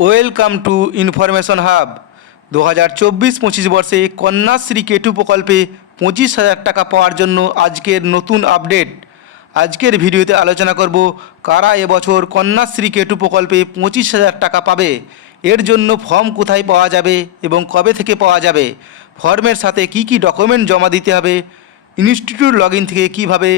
Welcome to information hub. দু হাজার চব্বিশ পঁচিশ বর্ষে কন্যাশ্রী কেটু প্রকল্পে পঁচিশ হাজার টাকা পাওয়ার জন্য আজকের নতুন আপডেট। আজকের ভিডিওতে আলোচনা করব কারা এবছর কন্যাশ্রী কেটু প্রকল্পে পঁচিশ হাজার টাকা পাবে, এর জন্য ফর্ম কোথায় পাওয়া যাবে এবং কবে থেকে পাওয়া যাবে, ফর্মের সাথে কি কি ডকুমেন্ট জমা দিতে হবে, ইনস্টিটিউট লগ থেকে কীভাবে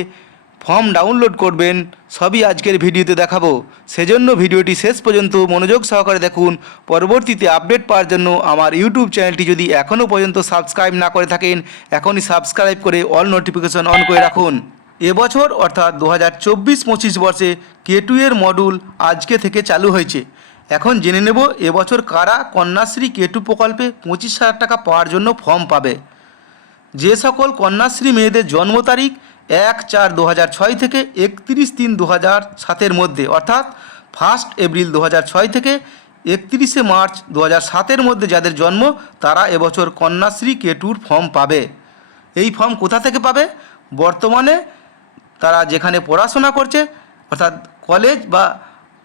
ফর্ম ডাউনলোড করবেন, সবই আজকের ভিডিওতে দেখাবো। সেজন্য ভিডিওটি শেষ পর্যন্ত মনোযোগ সহকারে দেখুন। পরবর্তীতে আপডেট পাওয়ার জন্য আমার ইউটিউব চ্যানেলটি যদি এখনও পর্যন্ত সাবস্ক্রাইব না করে থাকেন, এখনই সাবস্ক্রাইব করে অল নোটিফিকেশন অন করে রাখুন। এবছর অর্থাৎ দু হাজার চব্বিশ পঁচিশ বর্ষে কেটু এর মডুল আজকে থেকে চালু হয়েছে। এখন জেনে নেব এবছর কারা কন্যাশ্রী কেটু প্রকল্পে পঁচিশ হাজার টাকা পাওয়ার জন্য ফর্ম পাবে। যে সকল কন্যাশ্রী মেয়েদের জন্ম তারিখ এক চার দু ছয় থেকে একত্রিশ তিন দু হাজার সাতের মধ্যে, অর্থাৎ ফার্স্ট এপ্রিল দু ছয় থেকে একত্রিশে মার্চ দু সাতের মধ্যে যাদের জন্ম, তারা এবছর কন্যাশ্রী কেটুর ফর্ম পাবে। এই ফর্ম কোথা থেকে পাবে? বর্তমানে তারা যেখানে পড়াশোনা করছে, অর্থাৎ কলেজ বা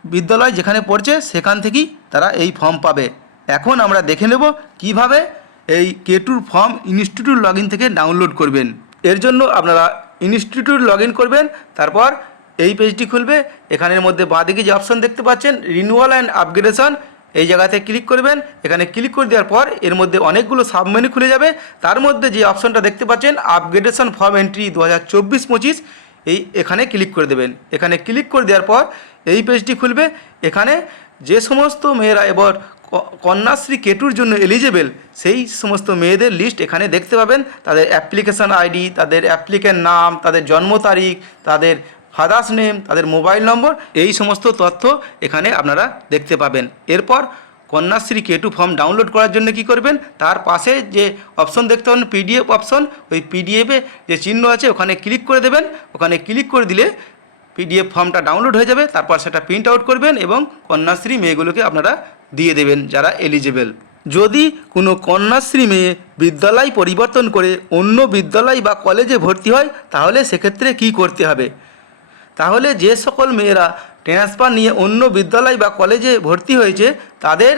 বিদ্যালয় যেখানে পড়ছে, সেখান থেকেই তারা এই ফর্ম পাবে। এখন আমরা দেখে নেব কীভাবে এই কেটুর ফর্ম ইনস্টিটিউট লগ থেকে ডাউনলোড করবেন। এর জন্য আপনারা ইনস্টিটিউট লগ করবেন, তারপর এই পেজটি খুলবে, এখানের মধ্যে বাঁদিকে যে অপশন দেখতে পাচ্ছেন রিনিউয়াল অ্যান্ড আপগ্রেডেশন এই জায়গাতে ক্লিক করবেন, এখানে ক্লিক করে দেওয়ার পর এর মধ্যে অনেকগুলো সাবমেনু খুলে যাবে, তার মধ্যে যে অপশনটা দেখতে পাচ্ছেন আপগ্রেডেশন ফর্ম এন্ট্রি দু হাজার চব্বিশ পঁচিশ, এই এখানে ক্লিক করে দেবেন। এখানে ক্লিক করে দেওয়ার পর এই পেজটি খুলবে, এখানে যে সমস্ত মেয়েরা এবার কন্যাশ্রী কেটুর জন্য এলিজেবল সেই সমস্ত মেয়েদের লিস্ট এখানে দেখতে পাবেন। তাদের অ্যাপ্লিকেশন আইডি তাদের অ্যাপ্লিকেন্ট নাম, তাদের জন্ম তারিখ, তাদের ফাদার্স নেম তাদের মোবাইল নম্বর এই সমস্ত তথ্য এখানে আপনারা দেখতে পাবেন। এরপর কন্যাশ্রী কেটু ফর্ম ডাউনলোড করার জন্য কি করবেন? তার পাশে যে অপশন দেখতে পাবেন পিডিএফ অপশন ওই পিডিএফে যে চিহ্ন আছে, ওখানে ক্লিক করে দেবেন। ওখানে ক্লিক করে দিলে পিডিএফ ফর্মটা ডাউনলোড হয়ে যাবে। তারপর সেটা প্রিন্ট আউট করবেন এবং কন্যাশ্রী মেয়েগুলোকে আপনারা দিয়ে দেবেন যারা এলিজিবল যদি কোনো কন্যাশ্রী মেয়ে বিদ্যালয় পরিবর্তন করে অন্য বিদ্যালয় বা কলেজে ভর্তি হয়, তাহলে সেক্ষেত্রে কি করতে হবে? তাহলে যে সকল মেয়েরা ট্রান্সফার নিয়ে অন্য বিদ্যালয় বা কলেজে ভর্তি হয়েছে, তাদের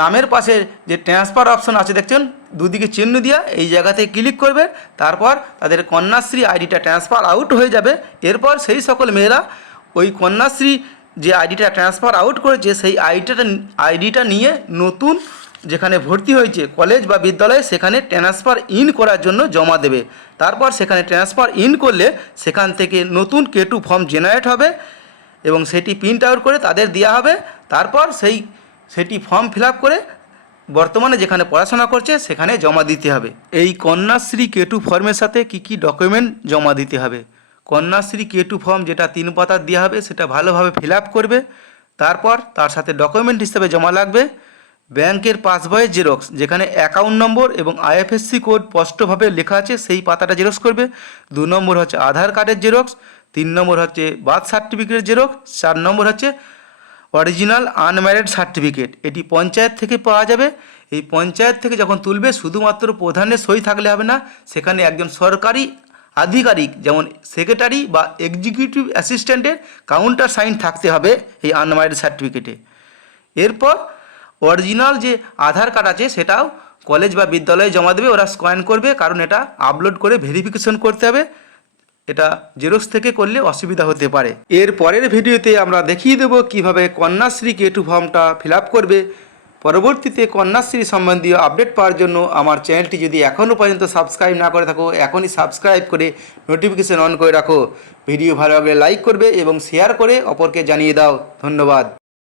নামের পাশে যে ট্রান্সফার অপশন আছে, দেখছেন? দুদিকে চিহ্ন দিয়া এই জায়গাতে ক্লিক করবে, তারপর তাদের কন্যাশ্রী আইডিটা ট্রান্সফার আউট হয়ে যাবে। এরপর সেই সকল মেয়েরা ওই কন্যাশ্রী যে আইডিটা ট্রান্সফার আউট করেছে, সেই আইডিটা আইডিটা নিয়ে নতুন যেখানে ভর্তি হয়েছে কলেজ বা বিদ্যালয়ে, সেখানে ট্রান্সফার ইন করার জন্য জমা দেবে। তারপর সেখানে ট্রান্সফার ইন করলে সেখান থেকে নতুন কেটু ফর্ম জেনারেট হবে এবং সেটি প্রিন্ট আউট করে তাদের দেওয়া হবে। তারপর সেই, সেটি ফর্ম ফিল করে বর্তমানে যেখানে পড়াশোনা করছে, সেখানে জমা দিতে হবে। এই কন্যাশ্রী কেটু ফর্মের সাথে কি কি ডকুমেন্ট জমা দিতে হবে? কন্যাশ্রী কেটু ফর্ম যেটা তিন পাতার দেওয়া হবে, সেটা ভালোভাবে ফিল করবে। তারপর তার সাথে ডকুমেন্ট হিসেবে জমা লাগবে। ব্যাংকের পাসবইয়ের জেরক্স যেখানে অ্যাকাউন্ট নম্বর এবং আইএফএসসি কোড স্পষ্টভাবে লেখা আছে, সেই পাতাটা জেরক্স করবে। দু নম্বর হচ্ছে আধার কার্ডের জেরক্স তিন নম্বর হচ্ছে বার্থ সার্টিফিকেটের জেরক্স চার নম্বর হচ্ছে অরিজিনাল আনম্যারিড সার্টিফিকেট এটি পঞ্চায়েত থেকে পাওয়া যাবে। এই পঞ্চায়েত থেকে যখন তুলবে, শুধুমাত্র প্রধানের সই থাকলে হবে না, সেখানে একজন সরকারি আধিকারিক যেমন সেক্রেটারি বা এক্সিকিউটিভ অ্যাসিস্ট্যান্টের কাউন্টার সাইন থাকতে হবে এই আনম্যারিড সার্টিফিকেটে এরপর অরিজিনাল যে আধার কার্ড আছে সেটাও কলেজ বা বিদ্যালয়ে জমা দেবে, ওরা স্ক্যান করবে, কারণ এটা আপলোড করে ভেরিফিকেশন করতে হবে। এটা জেরক্স থেকে করলে অসুবিধা হতে পারে। এর পরের ভিডিওতে আমরা দেখিয়ে দেবো কীভাবে কন্যাশ্রী কেটু ফর্মটা ফিল করবে। পরবর্তীতে কন্যাশ্রী সম্বন্ধীয় আপডেট পাওয়ার জন্য আমার চ্যানেলটি যদি এখনও পর্যন্ত সাবস্ক্রাইব না করে থাকো, এখনই সাবস্ক্রাইব করে নোটিফিকেশন অন করে রাখো। ভিডিও ভালো লাগলে লাইক করবে এবং শেয়ার করে অপরকে জানিয়ে দাও। ধন্যবাদ।